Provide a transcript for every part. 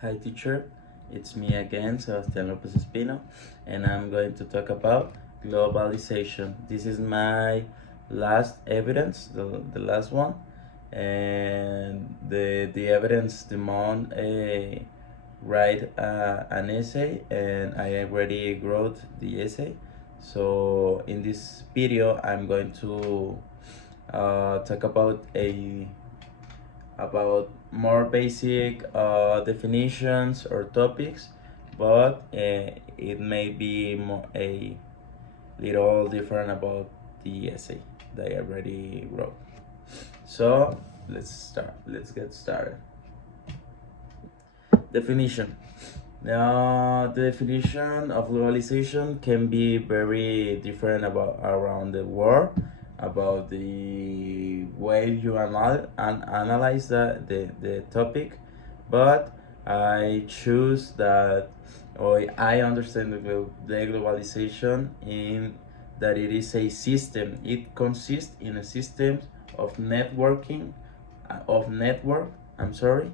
Hi teacher, it's me again, Sebastian Lopez Espino, and I'm going to talk about globalization. This is my last evidence, the last one, and the evidence demand write an essay, and I already wrote the essay. So in this video, I'm going to talk about more basic definitions or topics, but it may be a little different about the essay that I already wrote. So let's get started. Definition. Now, the definition of globalization can be very different about around the world, about the way you analyze the topic, but I choose that, or I understand the globalization in that it is a system. It consists in a system of networking, of network. I'm sorry,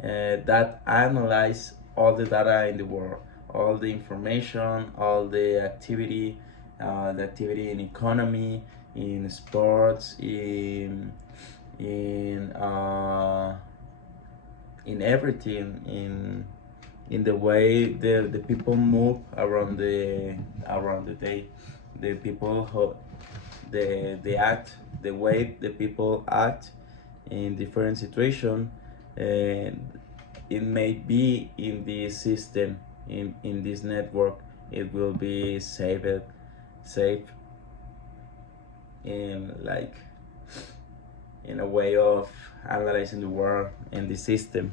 that analyze all the data in the world, all the information, all the activity in economy, in sports, in uh, in everything, in the way the people move around the day, the people who the act, the way the people act in different situations, and it may be in this system, in this network. It will be saved in like in a way of analyzing the world and the system.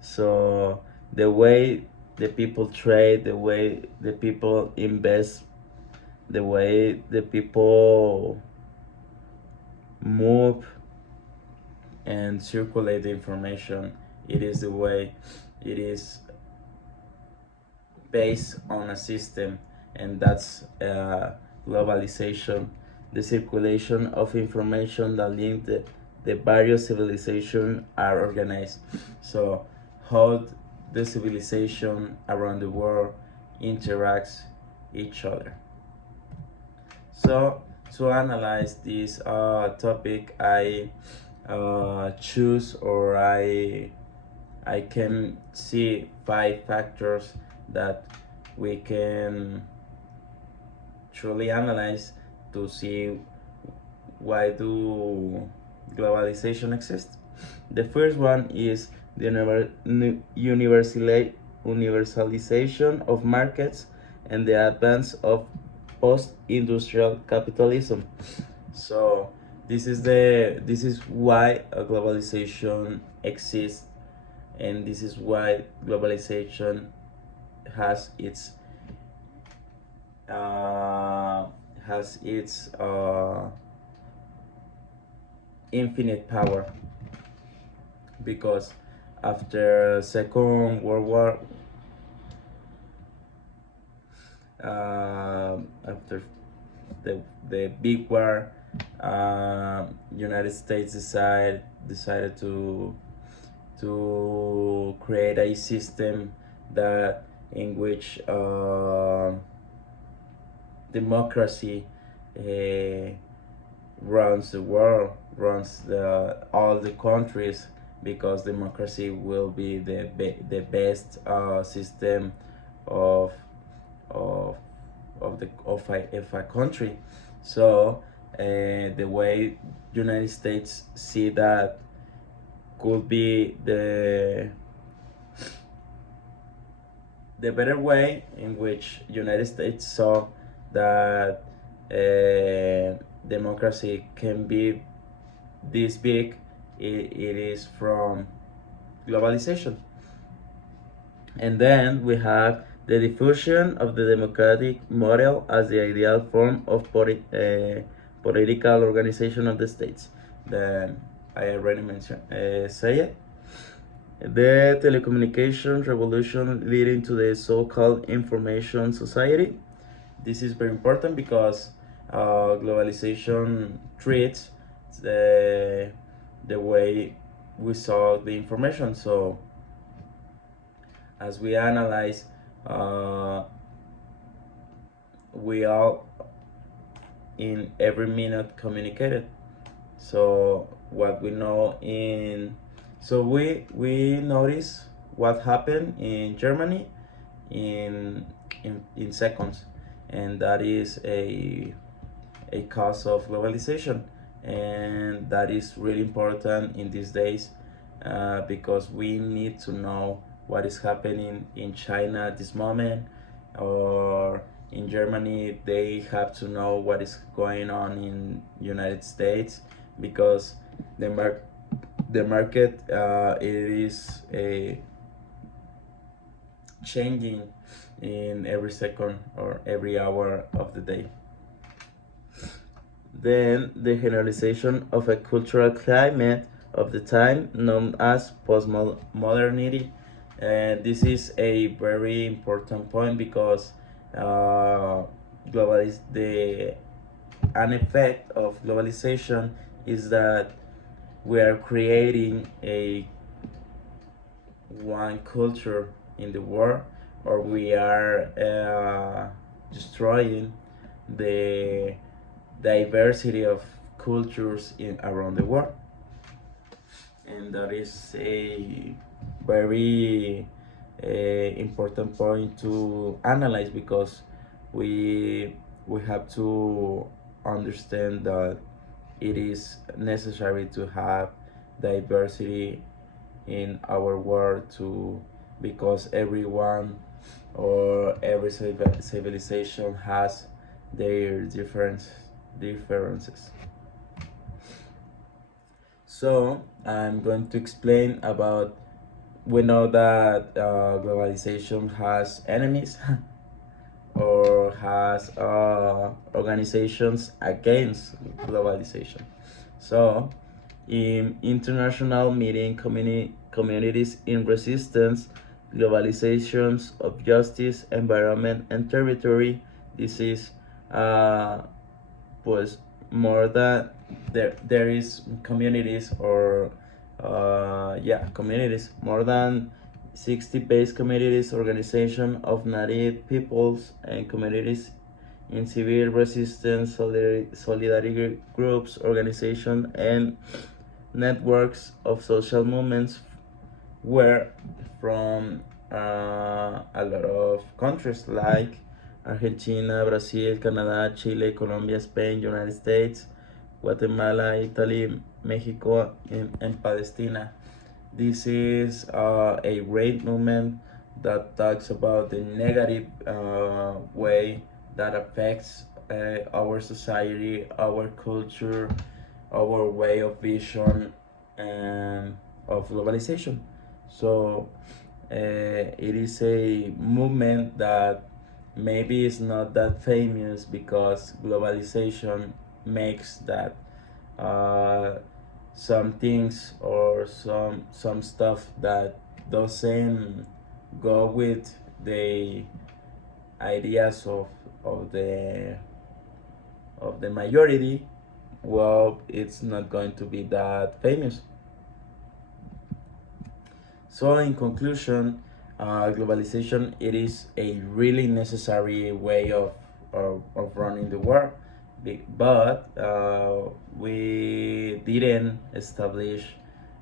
So the way the people trade, the way the people invest, the way the people move and circulate the information, it is the way it is based on a system, and that's globalization, the circulation of information that link the various civilizations are organized. So how the civilization around the world interacts each other. So to analyze this topic, I choose, or I can see 5 factors that we can truly analyze to see why do globalization exist. The first one is the universalization of markets and the advance of post-industrial capitalism. So this is why a globalization exists, and this is why globalization has its uh, has its infinite power, because after Second World War, after the big war, United States decided to create a system that in which democracy uh, runs the world, runs all the countries, because democracy will be the best system of of of a country. So the way United States see that could be the better way in which United States saw that democracy can be this big. It is from globalization. And then we have the diffusion of the democratic model as the ideal form of political organization of the states. Then I already mentioned, say it. The telecommunication revolution leading to the so-called information society. This is very important because globalization treats the way we saw the information. So as we analyze, uh, we all in every minute communicated. So what we know in, so we notice what happened in Germany in in seconds, and that is a cause of globalization, and that is really important in these days, because we need to know what is happening in China at this moment, or in Germany they have to know what is going on in United States, because the the market, it is a changing in every second or every hour of the day. Then the generalization of a cultural climate of the time known as postmodernity. And this is a very important point, because the an effect of globalization is that we are creating a one culture in the world, or we are destroying the diversity of cultures in around the world, and that is a very important point to analyze, because we we have to understand that it is necessary to have diversity in our world, to because everyone or every civilization has their differences. So I'm going to explain about, we know that globalization has enemies or has organizations against globalization. So in international meeting communities in resistance, globalizations of justice, environment, and territory. This is uh, pues more than there is communities, or yeah, communities, more than 60 base communities, organization of native peoples and communities in civil resistance, solidarity groups, organization, and networks of social movements were from a lot of countries like Argentina, Brazil, Canada, Chile, Colombia, Spain, United States, Guatemala, Italy, Mexico, and Palestina. This is a great movement that talks about the negative way that affects our society, our culture, our way of vision, and of globalization. So it is a movement that maybe is not that famous, because globalization makes that uh, some things or some stuff that doesn't go with the ideas of the majority, well, it's not going to be that famous. So in conclusion, globalization, it is a really necessary way of running the world, but we didn't establish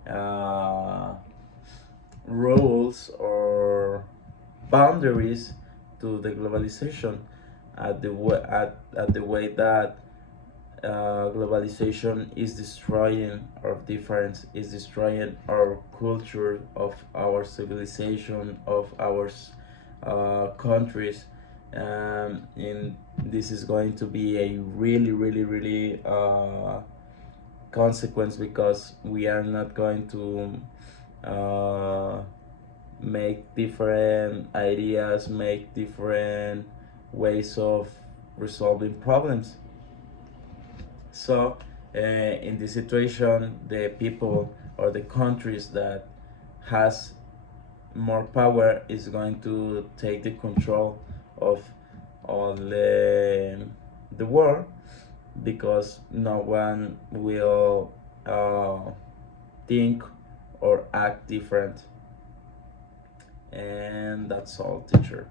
uh, rules or boundaries to the globalization at the way that globalization is destroying our difference, is destroying our culture, of our civilization, of our countries. And this is going to be a really, really, really consequence, because we are not going to make different ideas, make different ways of resolving problems. So, in this situation, the people or the countries that has more power is going to take the control of all the world, because no one will think or act different. And that's all, teacher.